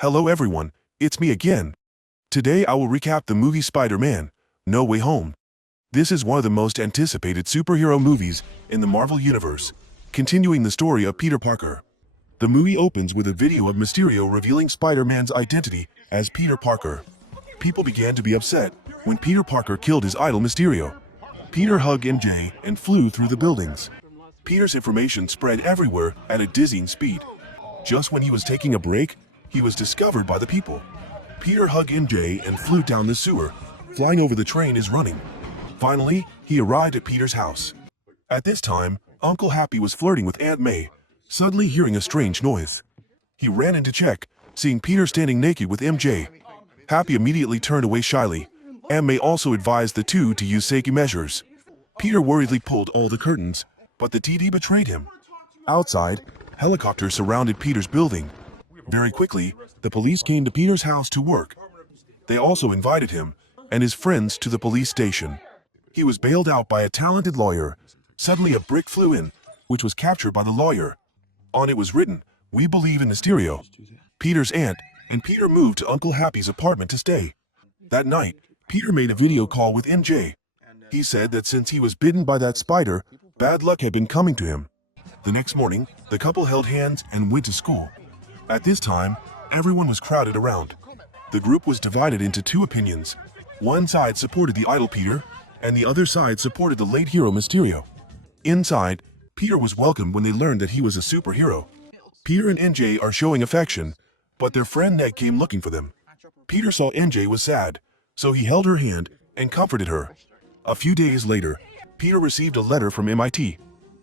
Hello everyone, it's me again. Today I will recap the movie Spider-Man: No Way Home. This is one of the most anticipated superhero movies in the Marvel Universe, continuing the story of Peter Parker. The movie opens with a video of Mysterio revealing Spider-Man's identity as Peter Parker. People began to be upset when Peter Parker killed his idol Mysterio. Peter hugged MJ and flew through the buildings. Peter's information spread everywhere at a dizzying speed. Just when he was taking a break, he was discovered by the people. Peter hugged MJ and flew down the sewer, flying over the train is running. Finally, he arrived at Peter's house. At this time, Uncle Happy was flirting with Aunt May, suddenly hearing a strange noise. He ran in to check, seeing Peter standing naked with MJ. Happy immediately turned away shyly. Aunt May also advised the two to use safety measures. Peter worriedly pulled all the curtains, but the TV betrayed him. Outside, helicopters surrounded Peter's building. Very quickly, the police came to Peter's house to work. They also invited him and his friends to the police station. He was bailed out by a talented lawyer. Suddenly a brick flew in, which was captured by the lawyer. On it was written, "We believe in Mysterio." Peter's aunt and Peter moved to Uncle Happy's apartment to stay. That night, Peter made a video call with MJ. He said that since he was bitten by that spider, bad luck had been coming to him. The next morning, the couple held hands and went to school. At this time, everyone was crowded around. The group was divided into two opinions. One side supported the idol Peter, and the other side supported the late hero Mysterio. Inside, Peter was welcomed when they learned that he was a superhero. Peter and NJ are showing affection, but their friend Ned came looking for them. Peter saw NJ was sad, so he held her hand and comforted her. A few days later, Peter received a letter from MIT.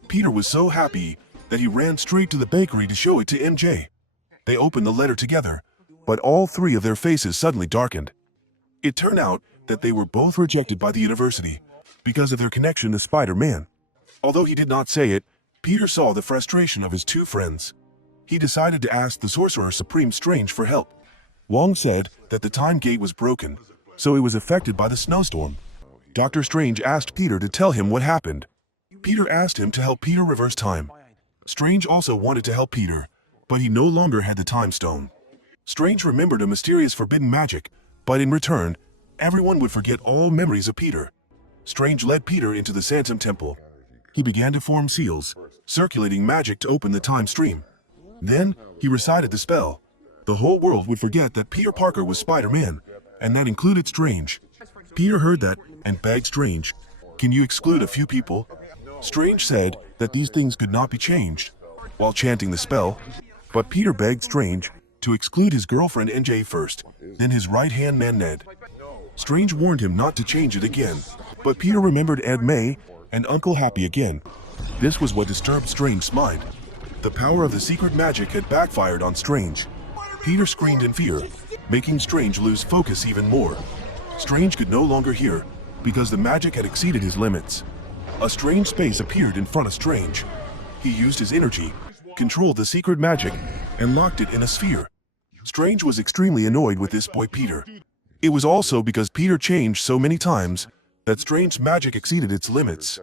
Peter was so happy that he ran straight to the bakery to show it to MJ. They opened the letter together, but all three of their faces suddenly darkened. It turned out that they were both rejected by the university because of their connection to Spider-Man. Although he did not say it, Peter saw the frustration of his two friends. He decided to ask the Sorcerer Supreme Strange for help. Wong said that the time gate was broken, so it was affected by the snowstorm. Dr. Strange asked Peter to tell him what happened. Peter asked him to help Peter reverse time. Strange also wanted to help Peter, but he no longer had the time stone. Strange remembered a mysterious forbidden magic, but in return, everyone would forget all memories of Peter. Strange led Peter into the Phantom Temple. He began to form seals, circulating magic to open the time stream. Then, he recited the spell. The whole world would forget that Peter Parker was Spider-Man, and that included Strange. Peter heard that and begged Strange, "Can you exclude a few people?" Strange said that these things could not be changed while chanting the spell, but Peter begged Strange to exclude his girlfriend NJ first, then his right-hand man Ned. Strange warned him not to change it again, but Peter remembered Aunt May and Uncle Happy again. This was what disturbed Strange's mind. The power of the secret magic had backfired on Strange. Peter screamed in fear, making Strange lose focus even more. Strange could no longer hear because the magic had exceeded his limits. A strange space appeared in front of Strange. He used his energy, controlled the secret magic, and locked it in a sphere. Strange was extremely annoyed with this boy Peter. It was also because Peter changed so many times that Strange's magic exceeded its limits.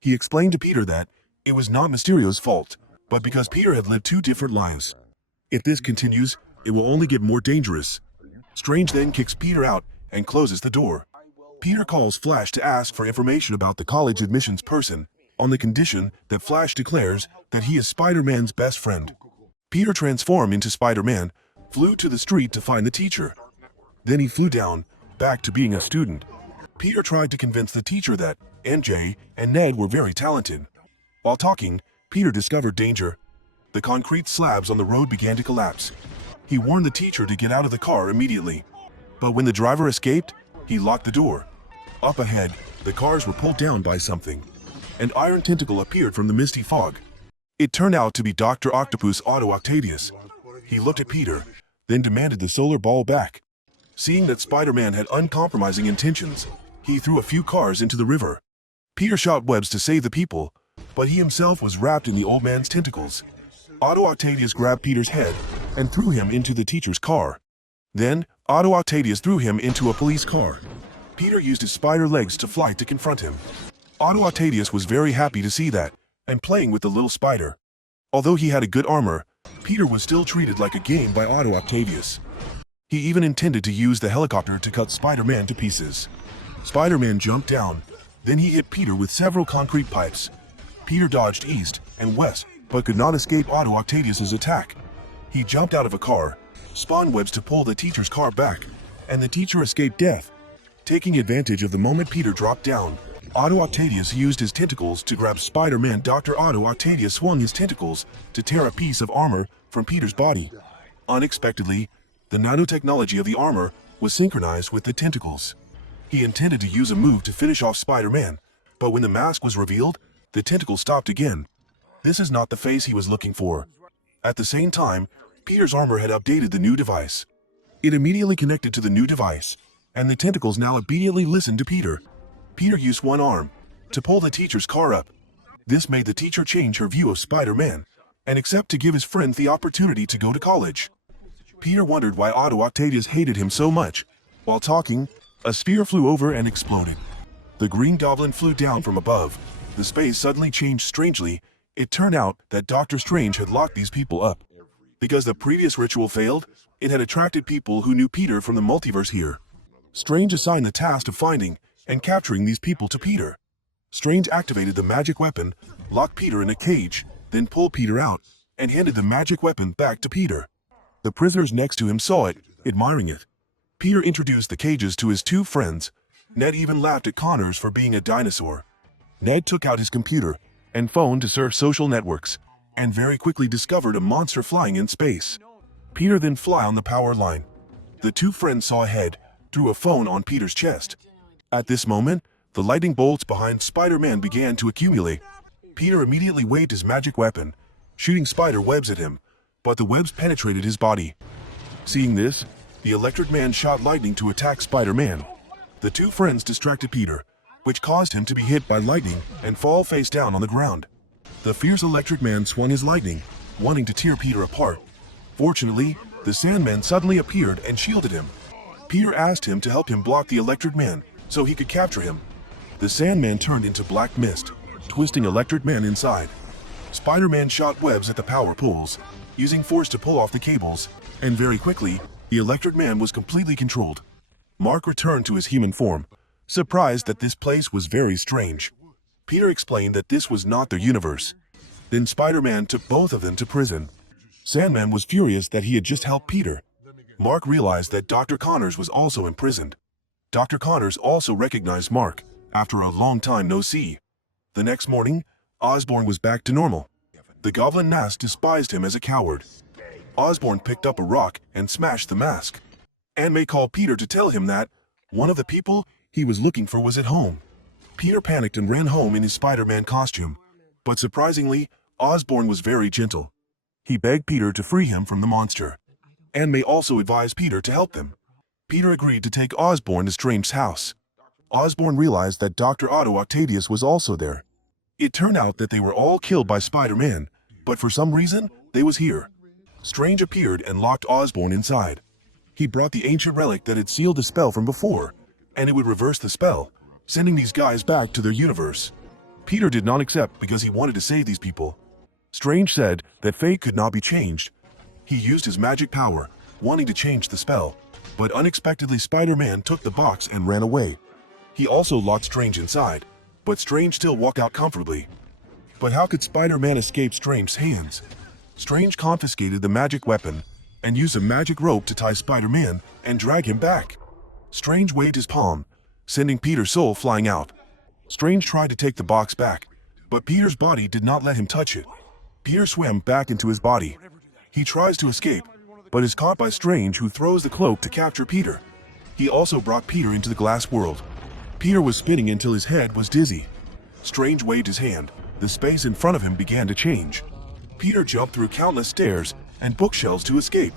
He explained to Peter that it was not Mysterio's fault, but because Peter had lived two different lives. If this continues, it will only get more dangerous. Strange then kicks Peter out and closes the door. Peter calls Flash to ask for information about the college admissions person, on the condition that Flash declares that he is Spider-Man's best friend. Peter transformed into Spider-Man, flew to the street to find the teacher. Then he flew down, back to being a student. Peter tried to convince the teacher that NJ and Ned were very talented. While talking, Peter discovered danger. The concrete slabs on the road began to collapse. He warned the teacher to get out of the car immediately. But when the driver escaped, he locked the door. Up ahead, the cars were pulled down by something. An iron tentacle appeared from the misty fog. It turned out to be Dr. Octopus Otto Octavius. He looked at Peter, then demanded the solar ball back. Seeing that Spider-Man had uncompromising intentions, he threw a few cars into the river. Peter shot webs to save the people, but he himself was wrapped in the old man's tentacles. Otto Octavius grabbed Peter's head and threw him into the teacher's car. Then, Otto Octavius threw him into a police car. Peter used his spider legs to fly to confront him. Otto Octavius was very happy to see that, and playing with the little spider. Although he had a good armor, Peter was still treated like a game by Otto Octavius. He even intended to use the helicopter to cut Spider-Man to pieces. Spider-Man jumped down. Then he hit Peter with several concrete pipes. Peter dodged east and west, but could not escape Otto Octavius's attack. He jumped out of a car, spawned webs to pull the teacher's car back, and the teacher escaped death. Taking advantage of the moment Peter dropped down, Otto Octavius used his tentacles to grab Spider-Man. Dr. Otto Octavius swung his tentacles to tear a piece of armor from Peter's body. Unexpectedly, the nanotechnology of the armor was synchronized with the tentacles. He intended to use a move to finish off Spider-Man, but when the mask was revealed, the tentacle stopped again. This is not the face he was looking for. At the same time, Peter's armor had updated the new device. It immediately connected to the new device, and the tentacles now obediently listened to Peter. Peter used one arm to pull the teacher's car up. This made the teacher change her view of Spider-Man and accept to give his friend the opportunity to go to college. Peter wondered why Otto Octavius hated him so much. While talking, a sphere flew over and exploded. The Green Goblin flew down from above. The space suddenly changed strangely. It turned out that Dr. Strange had locked these people up. Because the previous ritual failed, it had attracted people who knew Peter from the multiverse here. Strange assigned the task of finding and capturing these people to Peter. Strange activated the magic weapon, locked Peter in a cage, then pulled Peter out, and handed the magic weapon back to Peter. The prisoners next to him saw it, admiring it. Peter introduced the cages to his two friends. Ned even laughed at Connors for being a dinosaur. Ned took out his computer and phone to surf social networks, and very quickly discovered a monster flying in space. Peter then fly on the power line. The two friends saw ahead, threw a phone on Peter's chest. At this moment, the lightning bolts behind Spider-Man began to accumulate. Peter immediately waved his magic weapon, shooting spider webs at him, but the webs penetrated his body. Seeing this, the Electric Man shot lightning to attack Spider-Man. The two friends distracted Peter, which caused him to be hit by lightning and fall face down on the ground. The fierce Electric Man swung his lightning, wanting to tear Peter apart. Fortunately, the Sandman suddenly appeared and shielded him. Peter asked him to help him block the Electric Man so he could capture him. The Sandman turned into black mist, twisting Electric Man inside. Spider-Man shot webs at the power poles, using force to pull off the cables, and very quickly, the Electric Man was completely controlled. Mark returned to his human form, surprised that this place was very strange. Peter explained that this was not their universe. Then Spider-Man took both of them to prison. Sandman was furious that he had just helped Peter. Mark realized that Dr. Connors was also imprisoned. Dr. Connors also recognized Mark after a long time no see. The next morning, Osborn was back to normal. The Goblin mask despised him as a coward. Osborn picked up a rock and smashed the mask. Aunt May called Peter to tell him that one of the people he was looking for was at home. Peter panicked and ran home in his Spider-Man costume. But surprisingly, Osborn was very gentle. He begged Peter to free him from the monster. Aunt May also advised Peter to help them. Peter agreed to take Osborn to Strange's house. Osborn realized that Dr. Otto Octavius was also there. It turned out that they were all killed by Spider-Man, but for some reason, they was here. Strange appeared and locked Osborn inside. He brought the ancient relic that had sealed the spell from before, and it would reverse the spell, sending these guys back to their universe. Peter did not accept because he wanted to save these people. Strange said that fate could not be changed. He used his magic power, wanting to change the spell, but unexpectedly Spider-Man took the box and ran away. He also locked Strange inside, but Strange still walked out comfortably. But how could Spider-Man escape Strange's hands? Strange confiscated the magic weapon and used a magic rope to tie Spider-Man and drag him back. Strange waved his palm, sending Peter's soul flying out. Strange tried to take the box back, but Peter's body did not let him touch it. Peter swam back into his body. He tries to escape, but is caught by Strange, who throws the cloak to capture Peter. He also brought Peter into the glass world. Peter was spinning until his head was dizzy. Strange waved his hand. The space in front of him began to change. Peter jumped through countless stairs and bookshelves to escape.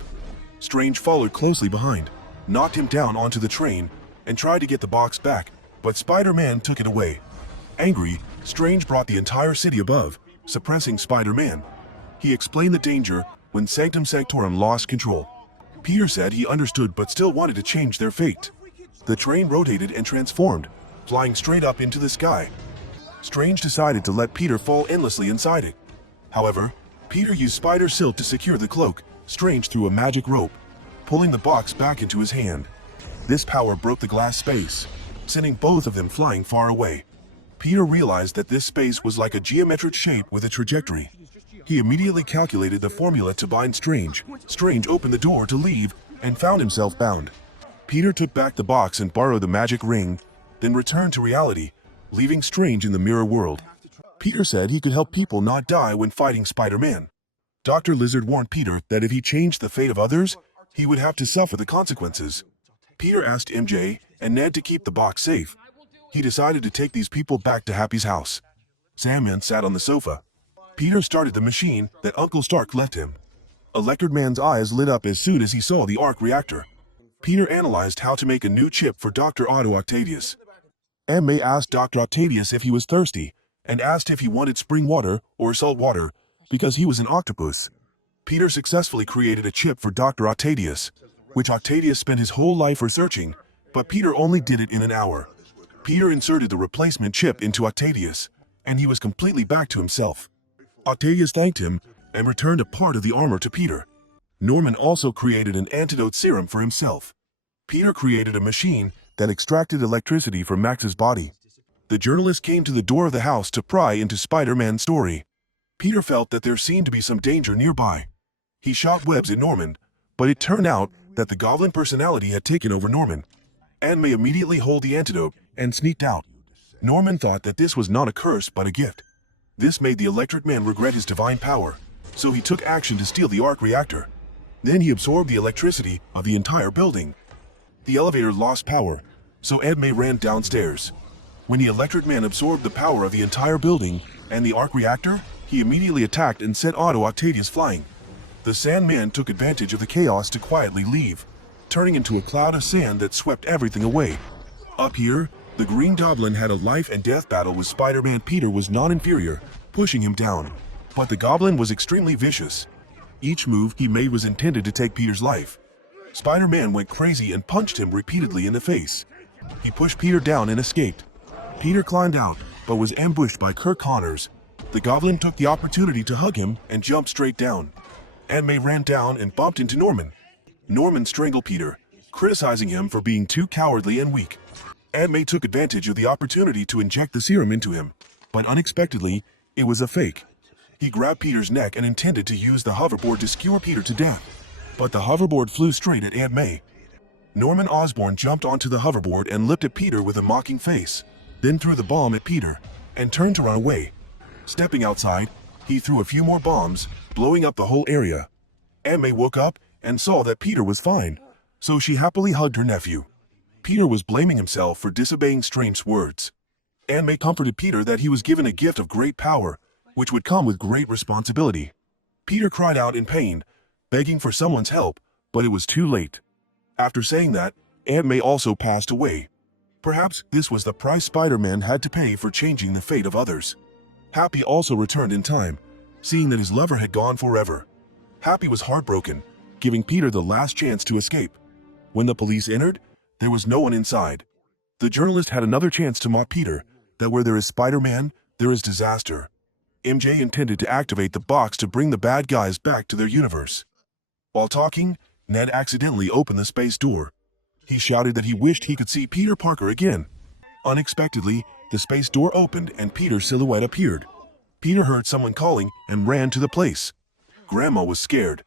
Strange followed closely behind, knocked him down onto the train, and tried to get the box back, but Spider-Man took it away. Angry, Strange brought the entire city above, suppressing Spider-Man. He explained the danger when Sanctum Sanctorum lost control. Peter said he understood but still wanted to change their fate. The train rotated and transformed, flying straight up into the sky. Strange decided to let Peter fall endlessly inside it. However, Peter used spider silk to secure the cloak. Strange threw a magic rope. pulling the box back into his hand. This power broke the glass space, sending both of them flying far away. Peter realized that this space was like a geometric shape with a trajectory. He immediately calculated the formula to bind Strange. Strange opened the door to leave and found himself bound. Peter took back the box and borrowed the magic ring, then returned to reality, leaving Strange in the mirror world. Peter said he could help people not die when fighting Spider-Man. Dr. Lizard warned Peter that if he changed the fate of others, he would have to suffer the consequences. Peter asked MJ and Ned to keep the box safe. He decided to take these people back to Happy's house. Sandman sat on the sofa. Peter started the machine that Uncle Stark left him. Electric Man's eyes lit up as soon as he saw the arc reactor. Peter analyzed how to make a new chip for Dr. Otto Octavius. Aunt May asked Dr. Octavius if he was thirsty, and asked if he wanted spring water or salt water, because he was an octopus. Peter successfully created a chip for Dr. Octavius, which Octavius spent his whole life researching, but Peter only did it in an hour. Peter inserted the replacement chip into Octavius, and he was completely back to himself. Octavius thanked him and returned a part of the armor to Peter. Norman also created an antidote serum for himself. Peter created a machine that extracted electricity from Max's body. The journalist came to the door of the house to pry into Spider-Man's story. Peter felt that there seemed to be some danger nearby. He shot webs at Norman, but it turned out that the goblin personality had taken over Norman. Aunt May immediately held the antidote and sneaked out. Norman thought that this was not a curse but a gift. This made the Electric Man regret his divine power, so he took action to steal the arc reactor. Then he absorbed the electricity of the entire building. The elevator lost power, so Aunt May ran downstairs. When the Electric Man absorbed the power of the entire building and the arc reactor, he immediately attacked and set Otto Octavius flying. The Sandman took advantage of the chaos to quietly leave, turning into a cloud of sand that swept everything away. Up here, the Green Goblin had a life and death battle with Spider-Man. Peter was non-inferior, pushing him down, but the Goblin was extremely vicious. Each move he made was intended to take Peter's life. Spider-Man went crazy and punched him repeatedly in the face. He pushed Peter down and escaped. Peter climbed out, but was ambushed by Kirk Connors. The Goblin took the opportunity to hug him and jumped straight down. Aunt May ran down and bumped into Norman. Norman strangled Peter, criticizing him for being too cowardly and weak. Aunt May took advantage of the opportunity to inject the serum into him, but unexpectedly, it was a fake. He grabbed Peter's neck and intended to use the hoverboard to skewer Peter to death, but the hoverboard flew straight at Aunt May. Norman Osborn jumped onto the hoverboard and looked at Peter with a mocking face, then threw the bomb at Peter, and turned to run away. Stepping outside, he threw a few more bombs, blowing up the whole area. Aunt May woke up and saw that Peter was fine, so she happily hugged her nephew. Peter was blaming himself for disobeying Strange's words. Aunt May comforted Peter that he was given a gift of great power, which would come with great responsibility. Peter cried out in pain, begging for someone's help, but it was too late. After saying that, Aunt May also passed away. Perhaps this was the price Spider-Man had to pay for changing the fate of others. Happy also returned in time, seeing that his lover had gone forever. Happy was heartbroken, giving Peter the last chance to escape. When the police entered, there was no one inside. The journalist had another chance to mock Peter, that where there is Spider-Man, there is disaster. MJ intended to activate the box to bring the bad guys back to their universe. While talking, Ned accidentally opened the space door. He shouted that he wished he could see Peter Parker again. Unexpectedly, the space door opened and Peter's silhouette appeared. Peter heard someone calling and ran to the place. Grandma was scared.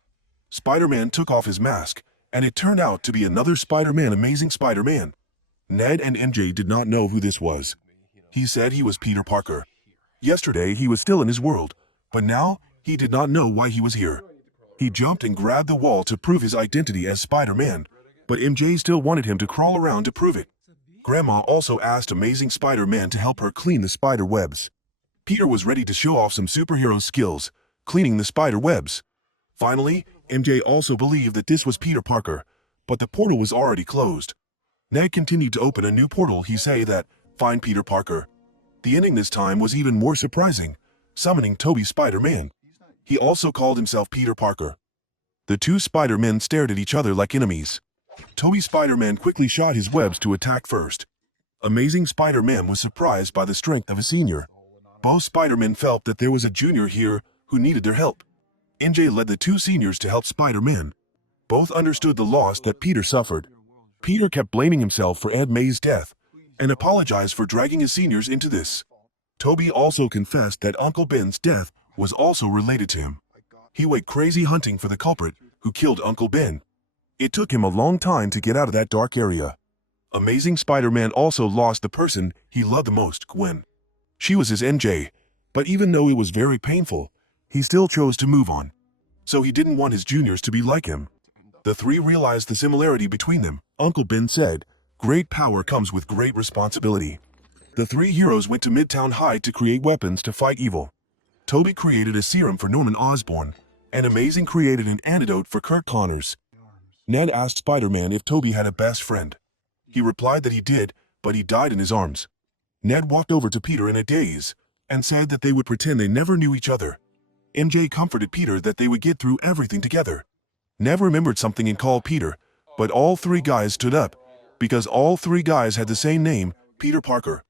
Spider-Man took off his mask, and it turned out to be another Spider-Man, Amazing Spider-Man. Ned and MJ did not know who this was. He said he was Peter Parker. Yesterday he was still in his world, but now he did not know why he was here. He jumped and grabbed the wall to prove his identity as Spider-Man, but MJ still wanted him to crawl around to prove it. Grandma also asked Amazing Spider-Man to help her clean the spider webs. Peter was ready to show off some superhero skills, cleaning the spider webs. Finally, MJ also believed that this was Peter Parker, but the portal was already closed. Ned continued to open a new portal. He said that, "Find Peter Parker." The ending this time was even more surprising, summoning Toby Spider-Man. He also called himself Peter Parker. The two Spider-Men stared at each other like enemies. Toby Spider-Man quickly shot his webs to attack first. Amazing Spider-Man was surprised by the strength of a senior. Both Spider-Men felt that there was a junior here who needed their help. MJ led the two seniors to help Spider-Man. Both understood the loss that Peter suffered. Peter kept blaming himself for Aunt May's death and apologized for dragging his seniors into this. Toby also confessed that Uncle Ben's death was also related to him. He went crazy hunting for the culprit who killed Uncle Ben. It took him a long time to get out of that dark area. Amazing Spider-Man also lost the person he loved the most, Gwen. She was his MJ, but even though it was very painful, he still chose to move on. So he didn't want his juniors to be like him. The three realized the similarity between them. Uncle Ben said, "Great power comes with great responsibility." The three heroes went to Midtown High to create weapons to fight evil. Toby created a serum for Norman Osborn, and Amazing created an antidote for Kurt Connors. Ned asked Spider-Man if Toby had a best friend. He replied that he did, but he died in his arms. Ned walked over to Peter in a daze and said that they would pretend they never knew each other. MJ comforted Peter that they would get through everything together. Ned remembered something and called Peter, but all three guys stood up, because all three guys had the same name, Peter Parker.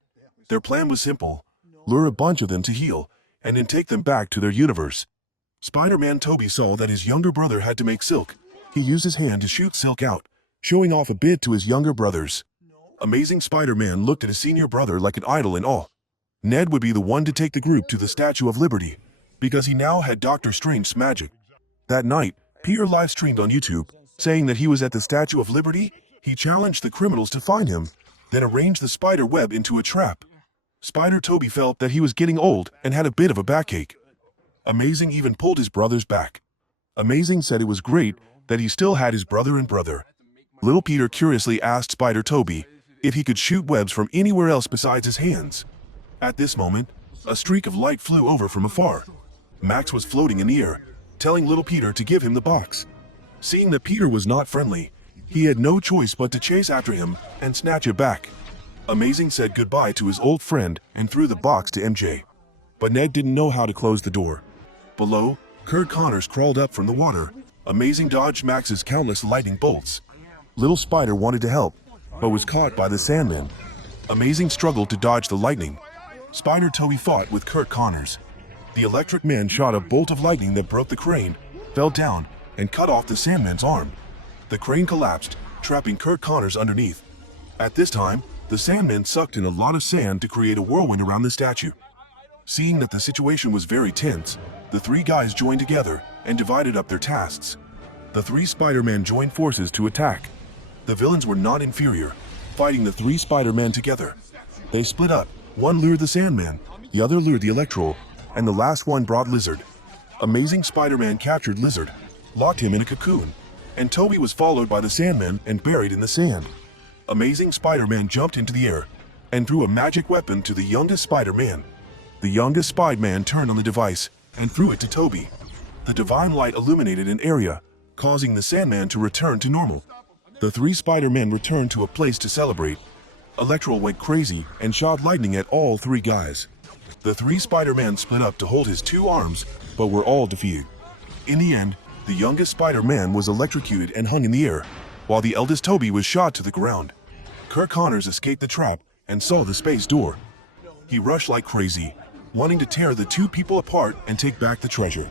Their plan was simple: lure a bunch of them to heal, and then take them back to their universe. Spider-Man Toby saw that his younger brother had to make silk. He used his hand to shoot silk out, showing off a bit to his younger brothers. Amazing Spider-Man looked at his senior brother like an idol in awe. Ned would be the one to take the group to the Statue of Liberty, because he now had Doctor Strange's magic. That night, Peter live-streamed on YouTube, saying that he was at the Statue of Liberty. He challenged the criminals to find him, then arranged the spider web into a trap. Spider Toby felt that he was getting old and had a bit of a backache. Amazing even pulled his brothers back. Amazing said it was great that he still had his brother and brother. Little Peter curiously asked Spider Toby if he could shoot webs from anywhere else besides his hands. At this moment, a streak of light flew over from afar. Max was floating in the air, telling little Peter to give him the box. Seeing that Peter was not friendly, he had no choice but to chase after him and snatch it back. Amazing said goodbye to his old friend and threw the box to MJ. But Ned didn't know how to close the door. Below, Kurt Connors crawled up from the water. Amazing dodged Max's countless lightning bolts. Little Spider wanted to help, but was caught by the Sandman. Amazing struggled to dodge the lightning. Spider Toby fought with Kurt Connors. The Electric Man shot a bolt of lightning that broke the crane, fell down, and cut off the Sandman's arm. The crane collapsed, trapping Kurt Connors underneath. At this time, the Sandman sucked in a lot of sand to create a whirlwind around the statue. Seeing that the situation was very tense, the three guys joined together and divided up their tasks. The three Spider-Man joined forces to attack. The villains were not inferior, fighting the three Spider-Man together. They split up. One lured the Sandman, the other lured the Electro, and the last one brought Lizard. Amazing Spider-Man captured Lizard, locked him in a cocoon, and Toby was followed by the Sandman and buried in the sand. Amazing Spider-Man jumped into the air and threw a magic weapon to the youngest Spider-Man. The youngest Spider-Man turned on the device and threw it to Toby. The divine light illuminated an area, causing the Sandman to return to normal. The three Spider-Men returned to a place to celebrate. Electro went crazy and shot lightning at all three guys. The three Spider-Men split up to hold his two arms, but were all defeated. In the end, the youngest Spider-Man was electrocuted and hung in the air, while the eldest Toby was shot to the ground. Kurt Connors escaped the trap and saw the space door. He rushed like crazy, wanting to tear the two people apart and take back the treasure.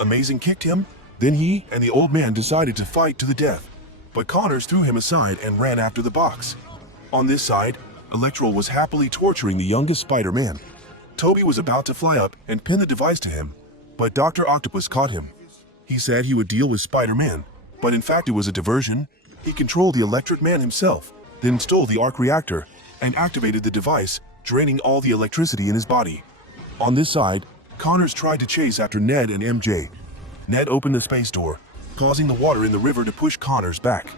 Amazing kicked him, then he and the old man decided to fight to the death, but Connors threw him aside and ran after the box. On this side, Electro was happily torturing the youngest Spider-Man. Toby was about to fly up and pin the device to him, but Dr. Octopus caught him. He said he would deal with Spider-Man, but in fact it was a diversion. He controlled the Electric Man himself, then stole the arc reactor and activated the device, draining all the electricity in his body. On this side, Connors tried to chase after Ned and MJ. Ned opened the space door, causing the water in the river to push Connors back.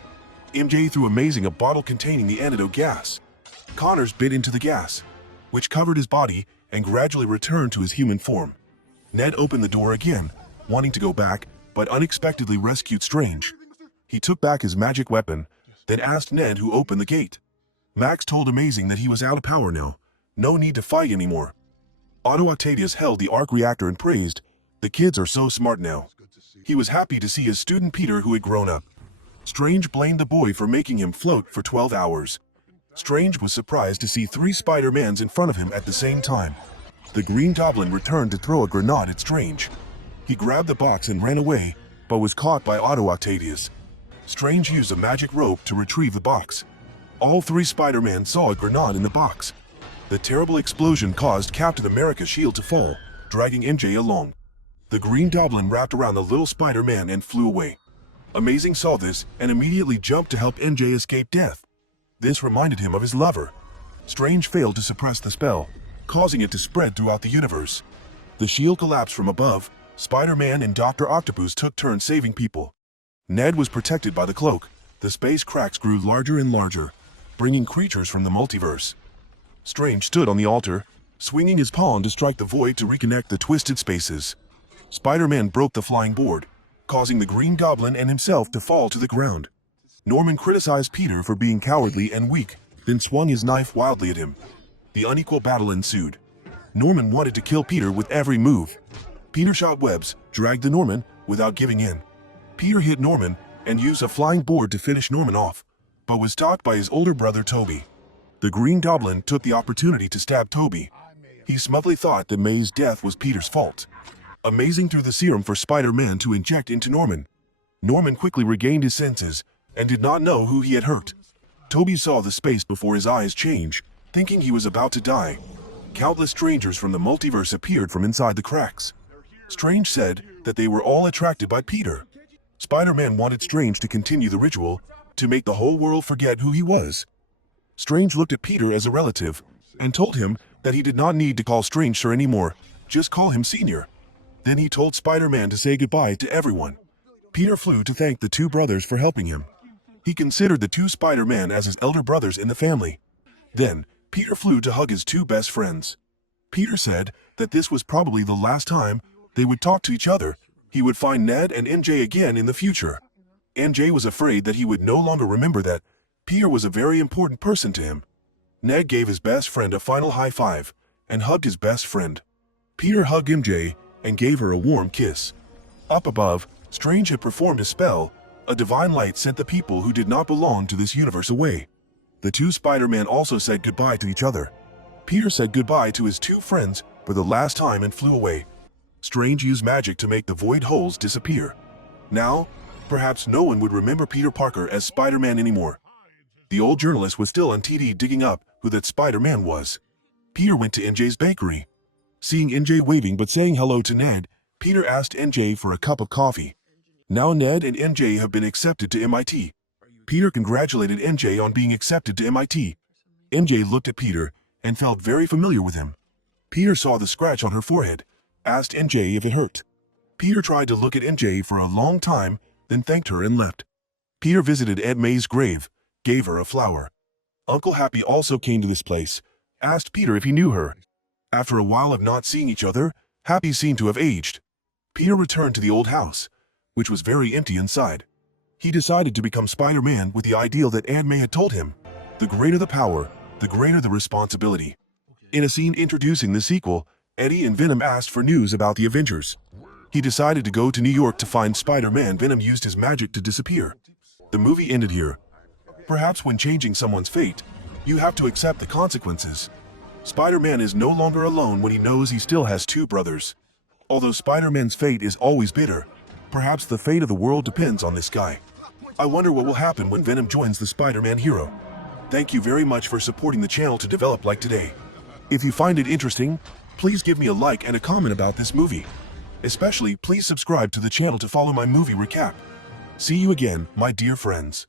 MJ threw Amazing a bottle containing the antidote gas. Connors bit into the gas, which covered his body and gradually returned to his human form. Ned opened the door again, wanting to go back, but unexpectedly rescued Strange. He took back his magic weapon, then asked Ned who opened the gate. Max told Amazing that he was out of power now, no need to fight anymore. Otto Octavius held the arc reactor and praised, "The kids are so smart now." He was happy to see his student Peter who had grown up. Strange blamed the boy for making him float for 12 hours. Strange was surprised to see three Spider-Mans in front of him at the same time. The Green Goblin returned to throw a grenade at Strange. He grabbed the box and ran away, but was caught by Otto Octavius. Strange used a magic rope to retrieve the box. All three Spider-Man saw a grenade in the box. The terrible explosion caused Captain America's shield to fall, dragging MJ along. The Green Goblin wrapped around the little Spider-Man and flew away. Amazing saw this and immediately jumped to help MJ escape death. This reminded him of his lover. Strange failed to suppress the spell, causing it to spread throughout the universe. The shield collapsed from above. Spider-Man and Dr. Octopus took turns saving people. Ned was protected by the cloak. The space cracks grew larger and larger, bringing creatures from the multiverse. Strange stood on the altar, swinging his pawn to strike the void to reconnect the twisted spaces. Spider-Man broke the flying board, causing the Green Goblin and himself to fall to the ground. Norman criticized Peter for being cowardly and weak, then swung his knife wildly at him. The unequal battle ensued. Norman wanted to kill Peter with every move. Peter shot webs, dragged the Norman without giving in. Peter hit Norman and used a flying board to finish Norman off, but was stopped by his older brother Toby. The Green Goblin took the opportunity to stab Toby. He smugly thought that May's death was Peter's fault. Amazing threw the serum for Spider-Man to inject into Norman. Norman quickly regained his senses and did not know who he had hurt. Toby saw the space before his eyes change, thinking he was about to die. Countless strangers from the multiverse appeared from inside the cracks. Strange said that they were all attracted by Peter. Spider-Man wanted Strange to continue the ritual, to make the whole world forget who he was. Strange looked at Peter as a relative, and told him that he did not need to call Strange sir anymore, just call him senior. Then he told Spider-Man to say goodbye to everyone. Peter flew to thank the two brothers for helping him. He considered the two Spider-Man as his elder brothers in the family. Then, Peter flew to hug his two best friends. Peter said that this was probably the last time they would talk to each other. He would find Ned and MJ again in the future. MJ was afraid that he would no longer remember that Peter was a very important person to him. Ned gave his best friend a final high five and hugged his best friend. Peter hugged MJ and gave her a warm kiss. Up above, Strange had performed a spell. A divine light sent the people who did not belong to this universe away. The two Spider-Men also said goodbye to each other. Peter said goodbye to his two friends for the last time and flew away. Strange used magic to make the void holes disappear. Now, perhaps no one would remember Peter Parker as Spider-Man anymore. The old journalist was still on TD digging up who that Spider-Man was. Peter went to NJ's bakery. Seeing NJ waving but saying hello to Ned, Peter asked NJ for a cup of coffee. Now Ned and NJ have been accepted to MIT. Peter congratulated NJ on being accepted to MIT. NJ looked at Peter and felt very familiar with him. Peter saw the scratch on her forehead, asked NJ if it hurt. Peter tried to look at NJ for a long time, then thanked her and left. Peter visited Aunt May's grave, gave her a flower. Uncle Happy also came to this place, asked Peter if he knew her. After a while of not seeing each other, Happy seemed to have aged. Peter returned to the old house, which was very empty inside. He decided to become Spider-Man with the ideal that Aunt May had told him. The greater the power, the greater the responsibility. In a scene introducing the sequel, Eddie and Venom asked for news about the Avengers. He decided to go to New York to find Spider-Man. Venom used his magic to disappear. The movie ended here. Perhaps when changing someone's fate, you have to accept the consequences. Spider-Man is no longer alone when he knows he still has two brothers. Although Spider-Man's fate is always bitter, perhaps the fate of the world depends on this guy. I wonder what will happen when Venom joins the Spider-Man hero. Thank you very much for supporting the channel to develop like today. If you find it interesting, please give me a like and a comment about this movie. Especially, please subscribe to the channel to follow my movie recap. See you again, my dear friends.